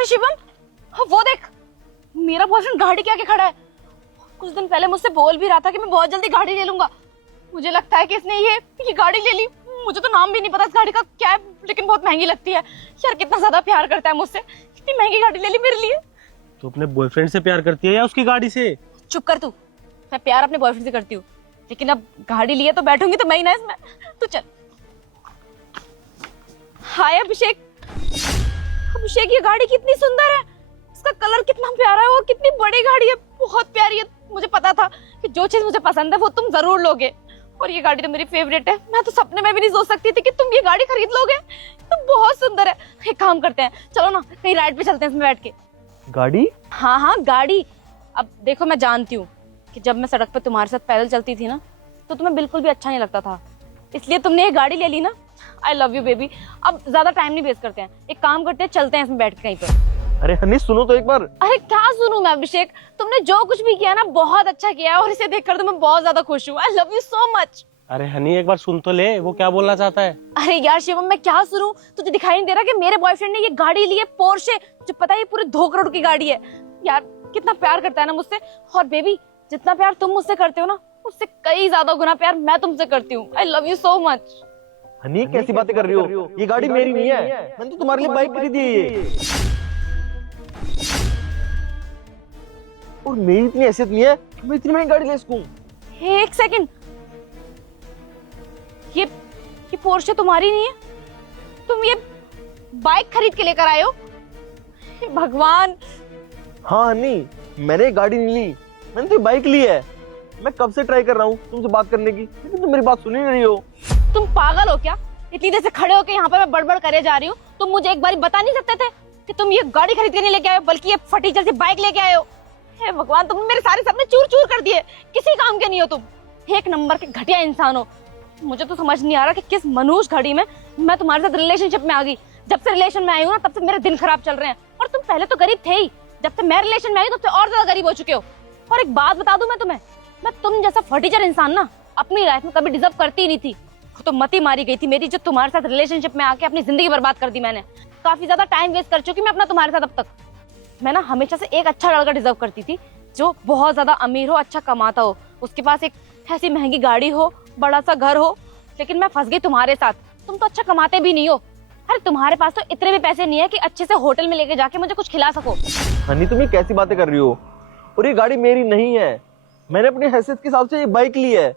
अरे शिवम, वो देख, मेरा बॉयफ्रेंड गाड़ी के आगे खड़ा है। कुछ दिन पहले मुझसे बोल भी रहा था कि मैं बहुत जल्दी गाड़ी ले लूंगा। मुझे लगता है कि इसने ये गाड़ी ले ली। मुझे तो नाम भी नहीं पता इस गाड़ी का क्या है, लेकिन बहुत महंगी लगती है। यार कितना ज्यादा प्यार करता है मुझसे, इतनी महंगी गाड़ी ले ली मेरे लिए। तो अपने बॉयफ्रेंड से प्यार करती है या उसकी गाड़ी से? चुप कर तू। मैं प्यार अपने बॉयफ्रेंड से करती हूँ, लेकिन अब गाड़ी लिए तो बैठूंगी तो मैं ही ना इसमें। तू चल। हाय अभिषेक। अभिषेक, ये गाड़ी कितनी सुंदर है, इसका कलर कितना प्यारा है और कितनी बड़ी गाड़ी है, बहुत प्यारी है। मुझे पता था कि जो चीज मुझे पसंद है वो तुम जरूर लोगे, और ये गाड़ी तो मेरी फेवरेट है। मैं तो सपने में भी नहीं सोच सकती थी कि तुम ये गाड़ी खरीद लोगे। तो बहुत सुंदर है। एक काम करते हैं, चलो ना कहीं राइड पे चलते हैं इसमें बैठ के। गाड़ी? हाँ गाड़ी। अब देखो, मैं जानती हूँ कि जब मैं सड़क पे तुम्हारे साथ पैदल चलती थी ना, तो तुम्हें बिल्कुल भी अच्छा नहीं लगता था, इसलिए तुमने ये गाड़ी ले ली ना। I love you baby. अब ज्यादा टाइम नहीं वेस्ट करते हैं, एक काम करते हैं, चलते हैं इसमें बैठ के कहीं पर। अरे हनी सुनो तो एक बार। अरे क्या सुनूं मैं अभिषेक, तुमने जो कुछ भी किया ना बहुत अच्छा किया है, और इसे देखकर तो मैं बहुत ज्यादा खुश हूँ। I love you so much. अरे हनी एक बार सुन तो ले, वो क्या बोलना चाहता है। अरे यार शिवम, मैं क्या सुनूं, तुझे दिखाई नहीं दे रहा कि मेरे बॉयफ्रेंड ने ये गाड़ी ली है, पोर्शे, जो पता है ये पूरे 2 करोड़ की गाड़ी है। यार कितना प्यार करता है ना मुझसे। और बेबी, जितना प्यार तुम मुझसे करते हो ना, उससे कई ज्यादा गुना प्यार मैं तुमसे करती हूँ। I love you so much. Honey कैसी बातें कर रही हो? ये गाड़ी मेरी नहीं है, मैंने तो तुम्हारे लिए बाइक खरीदी है ये। और मेरी इतनी हैसियत नहीं है कि मैं इतनी महंगी गाड़ी ले सकूं। एक सेकंड, ये पोर्शे तुम्हारी नहीं है? तुम ये बाइक खरीद के लेकर आए हो? हे भगवान। हाँ हनी, मैंने ये गाड़ी नहीं ली, मैंने तो ये बाइक ली है। मैं कब से ट्राई कर रहा हूँ तुमसे बात करने की, लेकिन तुम मेरी बात सुन ही नहीं रही हो। तुम पागल हो क्या? इतनी देर से खड़े होके यहाँ पे मैं बड़बड़ करे जा रही हूँ, तुम मुझे एक बार बता नहीं सकते थे कि तुम ये गाड़ी खरीद के नहीं लेके आए हो, बल्कि ये फटी जैसी बाइक लेके आए हो? हे भगवान, तुमने मेरे सारे सपने चूर चूर कर दिए। किसी काम के नहीं हो तुम, एक नंबर के घटिया इंसान हो। मुझे तो समझ नहीं आ रहा कि किस मनुष्य घड़ी में मैं तुम्हारे साथ रिलेशनशिप में आ गई। जब से रिलेशन में आई हूँ ना, तब से मेरे दिन खराब चल रहे हैं। और तुम पहले तो गरीब थे ही, जब से मैं रिलेशन में आई तब से और ज्यादा गरीब हो चुके हो। और एक बात बता दूं मैं तुम्हें, मैं तुम जैसा फटीचर इंसान ना अपनी लाइफ में कभी डिजर्व करती ही नहीं थी। तो मती मारी गई थी मेरी, जो तुम्हारे साथ रिलेशनशिप में आके अपनी जिंदगी बर्बाद कर दी मैंने। काफी ज्यादा टाइम वेस्ट कर चुकी मैं अपना तुम्हारे साथ अब तक। मैं ना हमेशा से एक अच्छा लड़का डिजर्व करती थी, जो बहुत ज्यादा अमीर हो, अच्छा कमाता हो, उसके पास एक ऐसी महंगी गाड़ी हो, बड़ा सा घर हो। लेकिन मैं फंस गई तुम्हारे साथ। तुम तो अच्छा कमाते भी नहीं हो। अरे तुम्हारे पास तो इतने भी पैसे नहीं है कि अच्छे से होटल में लेके जाके मुझे कुछ खिला सको। हनी तुम ये कैसी बातें कर रही हो? और ये गाड़ी मेरी नहीं है, मैंने अपनी हैसियत के हिसाब से ये बाइक ली है,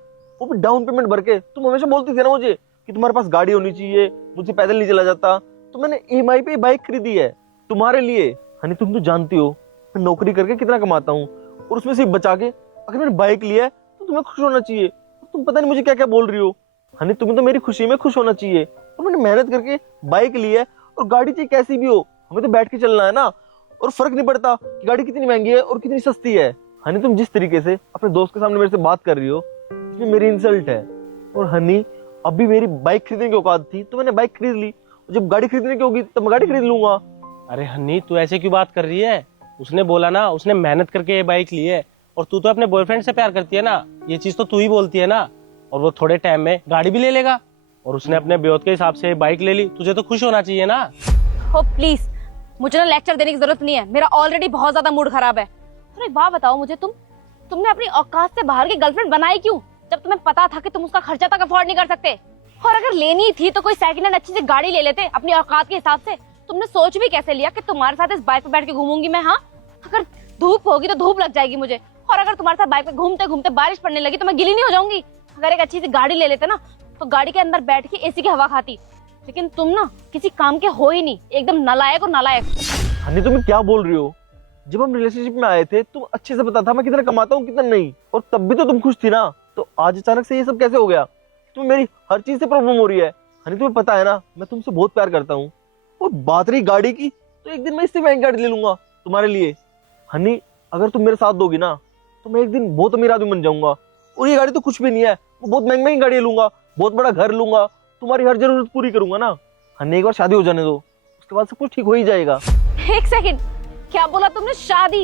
वो भी डाउन पेमेंट भर के। तुम हमेशा बोलती थी ना मुझे कि तुम्हारे पास गाड़ी होनी चाहिए, मुझसे पैदल नहीं चला जाता, तो मैंने EMI पे बाइक खरीदी है तुम्हारे लिए। हनी तुम तो जानती हो मैं नौकरी करके कितना कमाता हूँ, और उसमें से बचा के अगर मैंने बाइक लिया है तो तुम्हें खुश होना चाहिए। तुम पता नहीं मुझे क्या क्या बोल रही हो। हनी तुम्हें तो मेरी खुशी में खुश होना चाहिए। और मैंने मेहनत करके बाइक ली है, और गाड़ी चाहे कैसी भी हो, हमें तो बैठ के चलना है ना। और फर्क नहीं पड़ता कि गाड़ी कितनी महंगी है और कितनी सस्ती है। हनी तुम जिस तरीके से अपने दोस्त के सामने मेरे से बात कर रही हो, इसमें मेरी इंसल्ट है। और हनी, अभी मेरी बाइक खरीदने की औकात थी तो मैंने बाइक खरीद ली, जब गाड़ी खरीदने की होगी तब मैं गाड़ी खरीद लूंगा। अरे हनी तू ऐसे क्यों बात कर रही है? उसने बोला ना, उसने मेहनत करके ये बाइक ली है, और तू तो अपने बॉयफ्रेंड से प्यार करती है ना, ये चीज तो तू ही बोलती है ना। और वो थोड़े टाइम में गाड़ी भी ले लेगा, और उसने अपने ब्योत के हिसाब से बाइक ले ली, तुझे तो खुश होना चाहिए ना। हो प्लीज, मुझे ना लेक्चर देने की जरूरत नहीं है, मेरा ऑलरेडी बहुत ज्यादा मूड खराब है। और एक बात बताओ मुझे, तुमने अपनी औकात से बाहर की गर्लफ्रेंड बनाई क्यों, जब तुम्हें पता था कि तुम उसका खर्चा तक अफोर्ड नहीं कर सकते? और अगर लेनी थी तो कोई सेकंड हैंड अच्छी सी गाड़ी ले लेते अपनी औकात के हिसाब से। तुमने सोच भी कैसे लिया कि तुम्हारे साथ इस बाइक पे बैठ के घूमूंगी मैं? हाँ, अगर धूप होगी तो धूप लग जाएगी मुझे, और अगर तुम्हारे साथ बाइक पे घूमते घूमते बारिश पड़ने लगी तो मैं गीली नहीं हो जाऊंगी? अगर एक अच्छी सी गाड़ी ले लेते ना, तो गाड़ी के अंदर बैठ के AC की हवा खाती। लेकिन तुम ना किसी काम के हो ही नहीं, एकदम नालायक और नालायक। हनी तुम क्या बोल रही हो? जब हम रिलेशनशिप में आए थे तुम अच्छे से पता था मैं कितना कमाता हूँ कितना नहीं, और तब भी तो तुम खुश थी ना। तो आज अचानक से ये सब कैसे हो गया? तुम्हें मेरी हर चीज से प्रॉब्लम हो रही है। हनी तुम्हें पता है ना मैं तुमसे बहुत प्यार करता हूँ। और बात रही गाड़ी की, तो एक दिन मैं इससे महंगी गाड़ी ले लूंगा तुम्हारे लिए। हनी अगर तुम मेरे साथ दोगी ना, तो मैं एक दिन बहुत अमीर आदमी बन जाऊंगा। और ये गाड़ी तो कुछ भी नहीं है, वो बहुत महंगी महंगी गाड़ी लूंगा, बहुत बड़ा घर लूंगा, तुम्हारी हर जरूरत पूरी करूंगा ना। हनी एक बार शादी हो जाने दो, उसके बाद सब कुछ ठीक हो ही जाएगा। एक सेकंड, क्या बोला तुमने? शादी?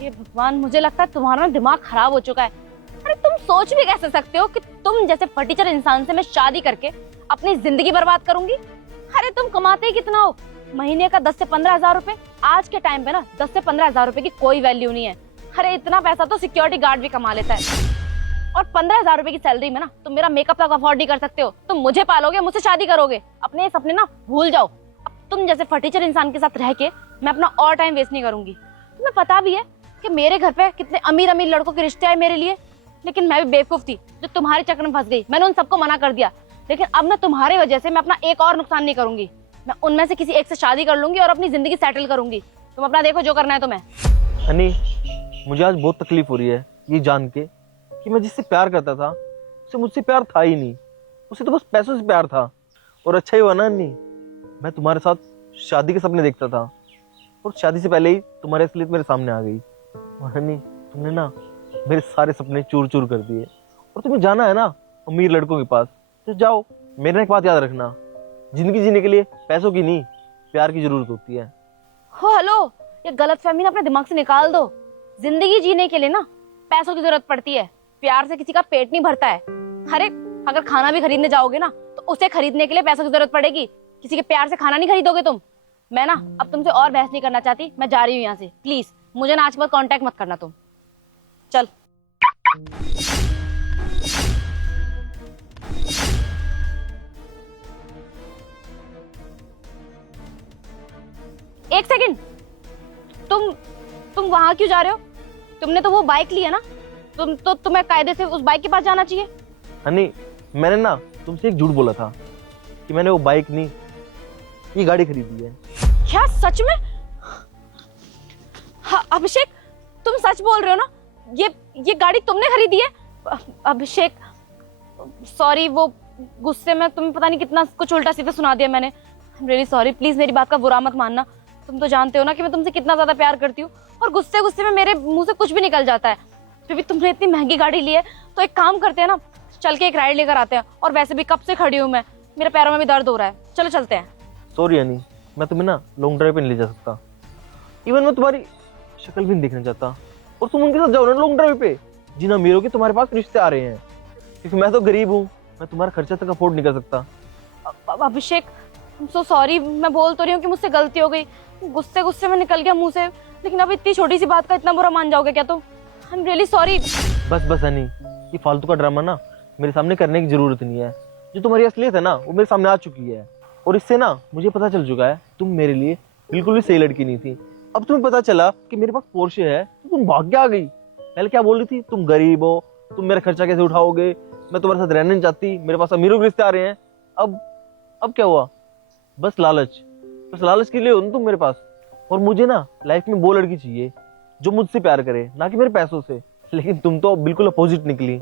ये भगवान, मुझे लगता है तुम्हारा दिमाग खराब हो चुका है। अरे तुम सोच भी कैसे सकते हो कि तुम जैसे फटीचर इंसान से मैं शादी करके अपनी जिंदगी बर्बाद करूंगी? अरे तुम कमाते ही कितना हो? महीने का 10 से 15 हजार रुपए, आज के टाइम पे ना 10 से 15 हजार रुपए की कोई वैल्यू नहीं है। अरे इतना पैसा तो सिक्योरिटी गार्ड भी कमा लेता है। और 15 हजार रुपए की सैलरी में ना तुम मेरा मेकअप तक अफोर्ड नहीं कर सकते हो। तुम मुझे पालोगे, मुझसे शादी करोगे, अपने सपने ना भूल जाओ। अब तुम जैसे फटीचर इंसान के साथ रह के मैं अपना और टाइम वेस्ट नहीं करूंगी। तुम्हें पता भी है कि मेरे घर पे कितने अमीर अमीर लड़कों के रिश्ते आए मेरे लिए, लेकिन मैं भी बेवकूफ थी जो तुम्हारे चक्कर में फंस गई। मैंने उन सबको मना कर दिया, लेकिन अब ना तुम्हारी वजह से मैं अपना एक और नुकसान नहीं करूंगी। मैं उनमें से किसी एक से शादी कर लूंगी और अपनी जिंदगी सेटल करूंगी। तुम अपना देखो, जो करना है तुम्हें। हनी, मुझे आज बहुत तकलीफ हो रही है ये जान के कि मैं जिससे प्यार करता था उसे मुझसे प्यार था ही नहीं। उसे तो बस पैसों से प्यार था। और अच्छा ही हुआ ना हनी, मैं तुम्हारे साथ शादी के सपने देखता था और शादी से पहले ही तुम्हारी असलियत मेरे सामने आ गई। और हनी, तुमने ना मेरे सारे सपने चूर चूर कर दिए। और तुम्हें जाना है ना अमीर लड़कों के पास, तो जाओ। मेरा एक बात याद रखना, जिंदगी जीने के लिए पैसों की नहीं, प्यार की जरूरत होती है। हो हेलो, ये गलतफहमी ना अपने दिमाग से निकाल दो। जिंदगी जीने के लिए ना पैसों की जरूरत पड़ती है, प्यार से किसी का पेट नहीं भरता है। अरे अगर खाना भी खरीदने जाओगे ना तो उसे खरीदने के लिए पैसों की जरूरत पड़ेगी, किसी के प्यार से खाना नहीं खरीदोगे तुम। मैं ना अब तुमसे और बहस नहीं करना चाहती, मैं जा रही हूँ यहाँ से। प्लीज मुझे ना आज के बाद कांटेक्ट मत करना तुम। चल। एक सेकंड, तुम वहां क्यों जा रहे हो? तुमने तो वो बाइक ली है ना, तुम्हें कायदे से उस बाइक के पास जाना चाहिए। हनी, मैंने ना तुमसे एक झूठ बोला था कि मैंने वो बाइक नहीं, ये गाड़ी खरीदी है। क्या सच में? हाँ, अभिषेक तुम सच बोल रहे हो ना? ये गाड़ी तुमने खरीदी है? अभिषेक सॉरी, वो गुस्से में तुम्हें पता नहीं कितना कुछ उल्टा सीधा सुना दिया मैंने। I am really sorry, please मेरी बात का बुरा मत मानना। तुम तो जानते हो ना कि मैं तुमसे कितना ज्यादा प्यार करती हूँ, और गुस्से गुस्से में मेरे मुंह से कुछ भी निकल जाता है। फिर भी तुमने इतनी महंगी गाड़ी ली है, तो एक काम करते हैं ना, चल के एक राइड लेकर आते हैं। और वैसे भी कब से खड़ी हूँ मैं, मेरे पैरों में भी दर्द हो रहा है। चलो चलते हैं। सॉरी हनी, मैं तुम्हें ना लॉन्ग ड्राइव पे नहीं ले जा सकता। इवन मैं तुम्हारी शक्ल भी नहीं देखना चाहता। और तुम उनके साथ जाओ ना लॉन्ग ड्राइव पे, जिन अमीरों के तुम्हारे पास रिश्ते आ रहे हैं, क्योंकि मैं तो गरीब हूँ, मैं तुम्हारा खर्चा तक अफोर्ड नहीं कर सकता। अभिषेक I'm so sorry, मैं बोल तो रही हूँ कि मुझसे गलती हो गई, गुस्से गुस्से में निकल गया मुंह से, लेकिन अब इतनी छोटी सी बात का इतना बुरा मान जाओगे क्या तुम? I am really sorry. बस बस हनी, ये फालतू का ड्रामा ना मेरे सामने करने की जरूरत नहीं है। जो तुम्हारी असलियत है ना वो मेरे सामने आ चुकी है, और इससे ना मुझे पता चल चुका है तुम मेरे लिए बिल्कुल भी सही लड़की नहीं थी। अब तुम्हें पता चला कि मेरे पास पोर्शे है तो तुम भाग के आ गई। पहले क्या बोल रही थी, तुम गरीब हो, तुम मेरा खर्चा कैसे उठाओगे, मैं तुम्हारे साथ रहने नहीं चाहती, मेरे पास अमीरों के रिश्ते आ रहे हैं। अब क्या हुआ? बस लालच के लिए हो ना तुम मेरे पास। और मुझे ना लाइफ में वो लड़की चाहिए जो मुझसे प्यार करे, ना कि मेरे पैसों से। लेकिन तुम तो बिल्कुल अपोजिट निकली,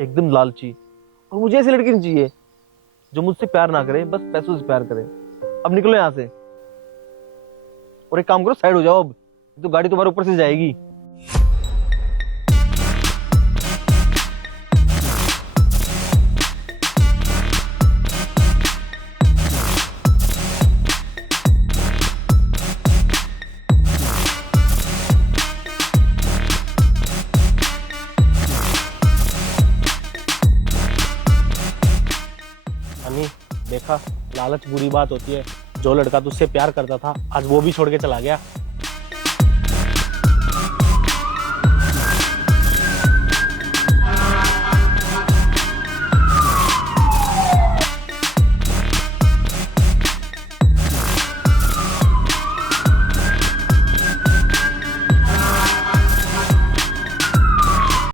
एकदम लालची। और मुझे ऐसी लड़की नहीं चाहिए जो मुझसे प्यार ना करे, बस पैसों से प्यार करे। अब निकलो यहाँ से, और एक काम करो, साइड हो जाओ। अब तो गाड़ी तुम्हारे ऊपर से जाएगी। हनी, देखा, लालच बुरी बात होती है। जो लड़का तुझसे प्यार करता था आज वो भी छोड़ के चला गया।